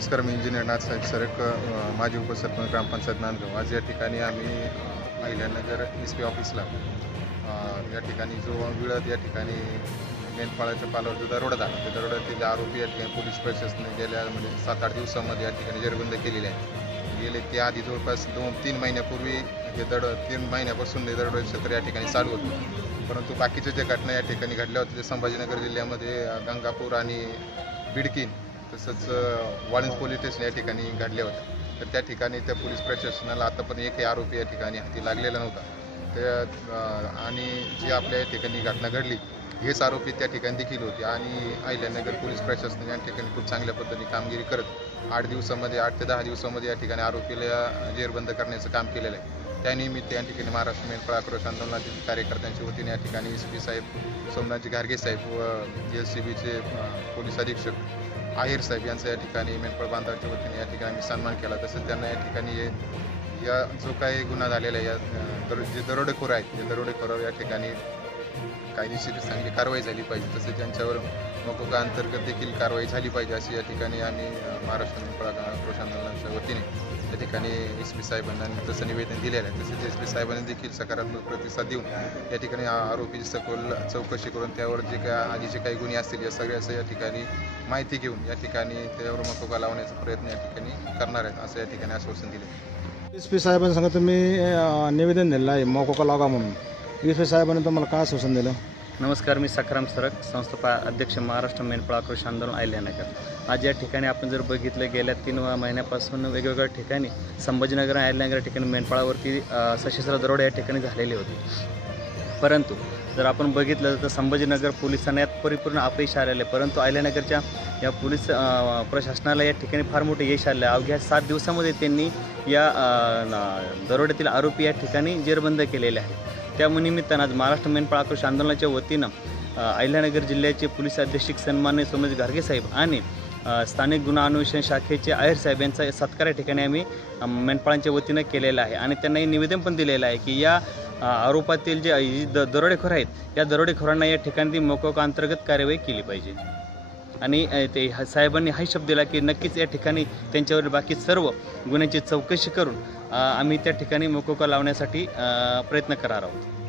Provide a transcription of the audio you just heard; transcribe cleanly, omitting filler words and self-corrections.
नमस्कार, मी इंजिनियर नाथसाहेब सरक, माजी उपसरपंच ग्रामपंचायत नांदगाव। आज या ठिकाणी आम्ही अहिल्यानगर SP ऑफिसला या ठिकाणी जो विळद या ठिकाणी मेंढपाळाच्या पालावर जो दरोडा झाला, त्या दरोड्यातील आरोपी या ठिकाणी पोलीस प्रशासनाने गेल्या 7-8 दिवसामध्ये या ठिकाणी जेरबंद केलेले आहे। गेले ते आधी जवळपास 2-3 महिन्यापूर्वी हे 3 महिन्यापासून हे दरोडे क्षेत्र या ठिकाणी चालू होतं, परंतु बाकीच्या ज्या घटना या ठिकाणी घडल्या होत्या, संभाजीनगर जिल्ह्यामध्ये गंगापूर आणि बिडकीन तसंच वाळंज पोलीस स्टेशन या ठिकाणी घडल्या होत्या। तर त्या ठिकाणी त्या पोलीस प्रशासनाला आता पण एकही आरोपी या ठिकाणी हाती लागलेला नव्हता। आणि जी आपल्या या ठिकाणी घटना घडली, हेच आरोपी त्या ठिकाणी देखील होते आणि अहिल्यानगर पोलीस प्रशासन या ठिकाणी खूप चांगल्या पद्धतीने कामगिरी करत 8 ते 10 दिवसामध्ये या ठिकाणी आरोपीला जेरबंद करण्याचं काम केलेलं आहे। त्यानिमित्त या ठिकाणी महाराष्ट्र मेंढपाळ आक्रोश आंदोलनातील कार्यकर्त्यांच्या वतीने या ठिकाणी SP साहेब सोमनाथजी घारगे साहेब व LCBचे पोलीस अधीक्षक आहेर साहेब यांचा या ठिकाणी मेंढपाळ बांधवांच्या वतीने या ठिकाणी आम्ही सन्मान केला। तसंच त्यांना या ठिकाणी या जो काही गुन्हा झालेला आहे, या जे दरोडेखोर आहेत, ते दरोडेखोरावर या ठिकाणी कायदेशीर चांगली कारवाई झाली पाहिजे, तसेच त्यांच्यावर मकोका अंतर्गत देखील कारवाई झाली पाहिजे, अशी या ठिकाणी आम्ही महाराष्ट्र मेंढपाळ आक्रोश आंदोलनाच्या वतीने या ठिकाणी SP साहेबांना तसं निवेदन दिलेलं आहे। तसेच SP साहेबांनी देखील सकारात्मक प्रतिसाद देऊन या ठिकाणी आरोपीची सखोल चौकशी करून त्यावर जे काय आधीचे काही गुन्हे असतील या सगळ्याचं या ठिकाणी माहिती घेऊन या ठिकाणी त्यावर मकोका लावण्याचा प्रयत्न या ठिकाणी करणार आहेत, असं या ठिकाणी आश्वासन दिले। SP साहेबांनी सांगा तुम्ही निवेदन दिलं आहे मकोका लागा म्हणून, SP साहेबांनी तुम्हाला काय आश्वासन दिलं? नमस्कार, मी सखाराम सरक, संस्थापक अध्यक्ष महाराष्ट्र मेंढपाळ आक्रोश आंदोलन अहिल्यानगर। आज या ठिकाणी आपण जर बघितलं, गेल्या 3 महिन्यापासून वेगवेगळ्या ठिकाणी संभाजीनगर आणि अहिल्यानगर ठिकाणी मेंढपाळावरती सशस्त्र दरोडे या ठिकाणी झालेले होते। परंतु जर आपण बघितलं तर संभाजीनगर पोलिसांना यात परिपूर्ण अपयश आलेलं आहे, परंतु अहिल्यानगरच्या या पोलीस प्रशासनाला या ठिकाणी फार मोठं यश आलं आहे। अवघ्या 7 दिवसामध्ये त्यांनी या दरोड्यातील आरोपी या ठिकाणी जेरबंद केलेले आहेत। त्या निमित्तानं आज महाराष्ट्र मेंढपाळ आक्रोश आंदोलनाच्या वतीनं अहिल्यानगर जिल्ह्याचे पोलीस अधीक्षक सन्माननीय सोमनाथजी घारगे साहेब आणि स्थानिक गुन्हा अन्वेषण शाखेचे आहेर साहेब यांचा सत्कार या ठिकाणी आम्ही मेंढपाळांच्या वतीनं केलेला आहे आणि त्यांना हे निवेदन पण दिलेलं आहे की या आरोपातील जे दरोडेखोर आहेत, या दरोडेखोरांना या ठिकाणी मकोका अंतर्गत कार्यवाही केली पाहिजे। आणि ते साहेबांनी हा शब्द दिला की नक्कीच या ठिकाणी त्यांच्यावर बाकी सर्व गुन्ह्यांची चौकशी करून आम्ही त्या ठिकाणी मकोका लावण्यासाठी प्रयत्न करणार आहोत।